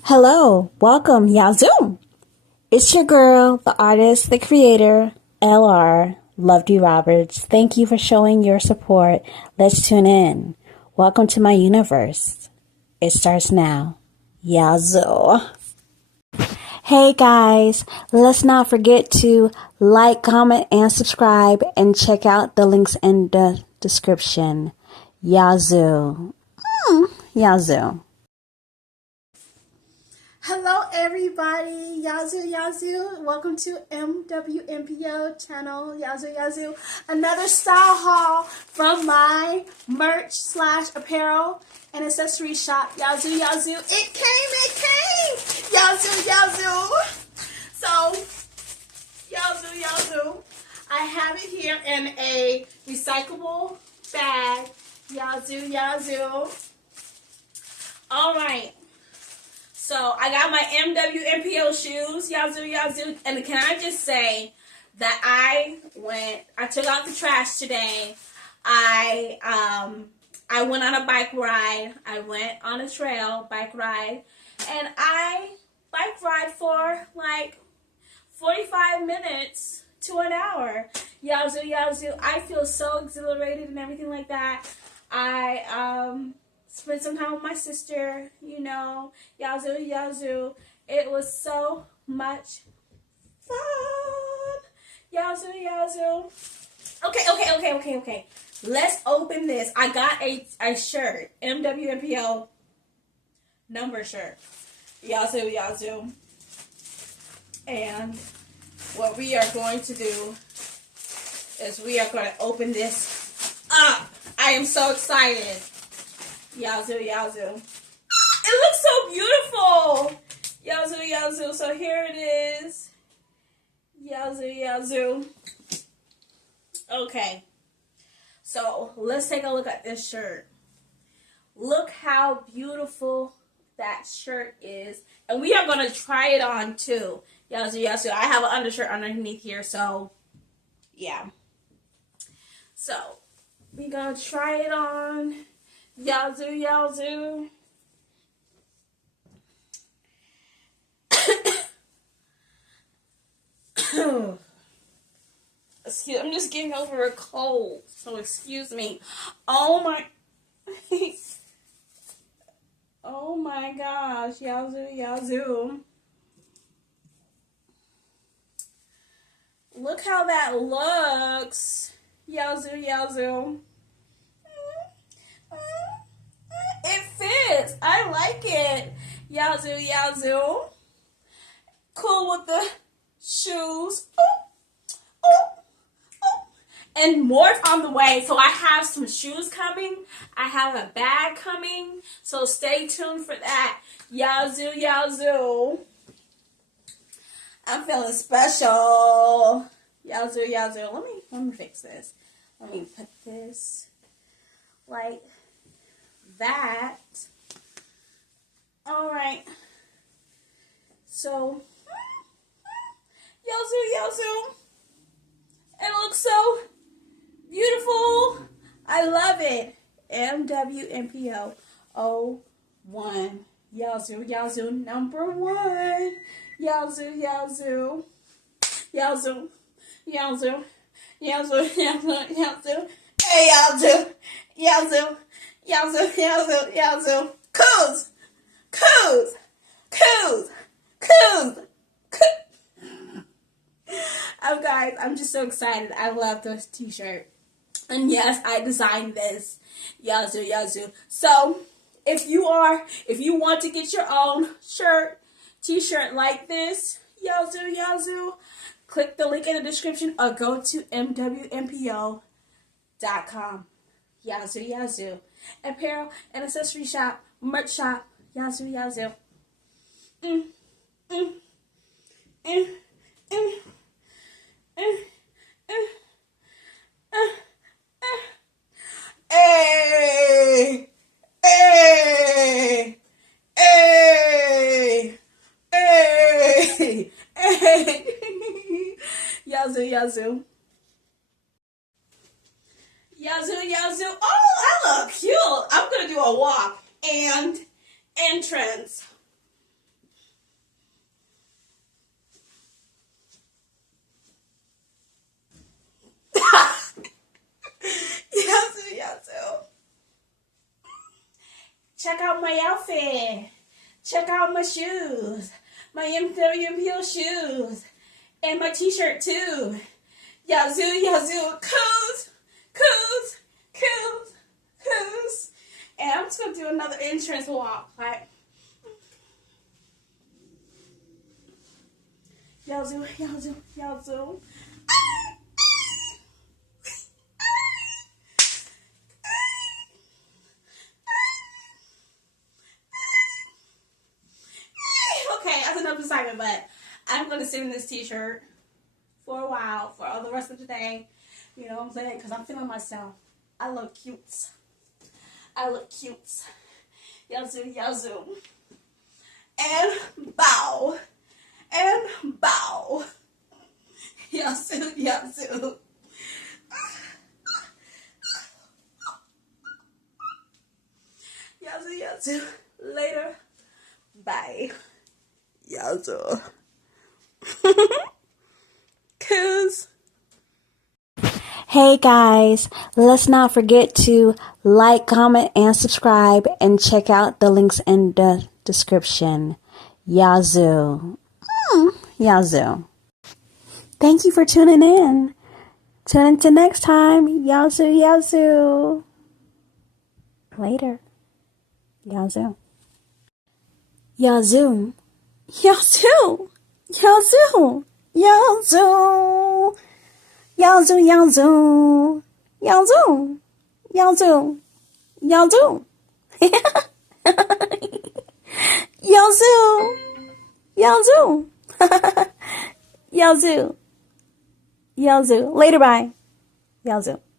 Hello, welcome, Yazoo. It's your girl, the artist, the creator, LR, Lovede Roberts. Thank you for showing your support. Let's tune in. Welcome to my universe. It starts now. Yazoo. Hey guys, let's not forget to like, comment, and subscribe, and check out the links in the description. Yazoo. Yazoo. Hello everybody, Yazoo. Welcome to MWMPO channel, Yazoo. Another style haul from my merch / apparel and accessory shop, Yazoo. It came. Yazoo. So, Yazoo. I have it here in a recyclable bag, Yazoo. All right. So I got my MWMPO shoes, Yazoo, and can I just say that I took out the trash today. I went on a bike ride. I went on a trail bike ride, and I bike ride for like 45 minutes to an hour, Yazoo. I feel so exhilarated and everything like that. I spent some time with my sister, Yazoo. It was so much fun, Yazoo. Okay. Let's open this. I got a shirt, MWMPO number shirt, Yazoo. And what we are going to do is we are going to open this up. I am so excited. Yazoo. It looks so beautiful. Yazoo. So here it is. Yazoo. Okay. So let's take a look at this shirt. Look how beautiful that shirt is. And we are going to try it on too. Yazoo. I have an undershirt underneath here. So, yeah. So, we're going to try it on. Yazoo. I'm just getting over a cold, so excuse me. Oh my gosh, Yazoo. Look how that looks, Yazoo. It fits. I like it. Yazoo. Cool with the shoes. And more's on the way. So I have some shoes coming. I have a bag coming. So stay tuned for that. Yazoo. I'm feeling special. Yazoo. Let me fix this. Let me put this like that. All right. So, Yazoo. It looks so beautiful. I love it. MWMPO 01. Yazoo. Number 1. Yazoo. Hey, Yazoo. Coos. Oh, guys, I'm just so excited. I love this t-shirt. And yes, I designed this. Yazoo. So, if you want to get your own t-shirt like this, Yazoo, click the link in the description or go to mwmpo.com. Yazoo. Apparel and accessory shop, merch shop, Yazoo. Hey. Yazoo. Oh, I look cute. I'm gonna do a walk and entrance. Yazoo. Check out my outfit. Check out my shoes. My MWMPO shoes. And my t-shirt too. Yazoo, yazoo. Coos, coos, coos, coos. And I'm just going to do another entrance walk. Right? Yazoo, yazoo, yazoo. Okay, that's enough excitement, but I'm going to sit in this t-shirt for a while, for all the rest of the day. You know what I'm saying? Because I'm feeling myself. I look cute. I look cute. Yazoo, yazoo. And bow. And bow. Yazoo, yazoo. Yazoo, yazoo. Later. Bye. Yazoo. Cause. Hey guys, let's not forget to like, comment, and subscribe, and check out the links in the description. Yazoo. Yazoo. Thank you for tuning in. Tune in to next time. Yazoo, yazoo. Later. Yazoo. Yazoo. Yazoo. Yazoo. Yazoo. Yazoo, yazoo. Yazoo. Yazoo. Yazoo. Yazoo. Yazoo. Yazoo. Yazoo. Later, bye. Yazoo.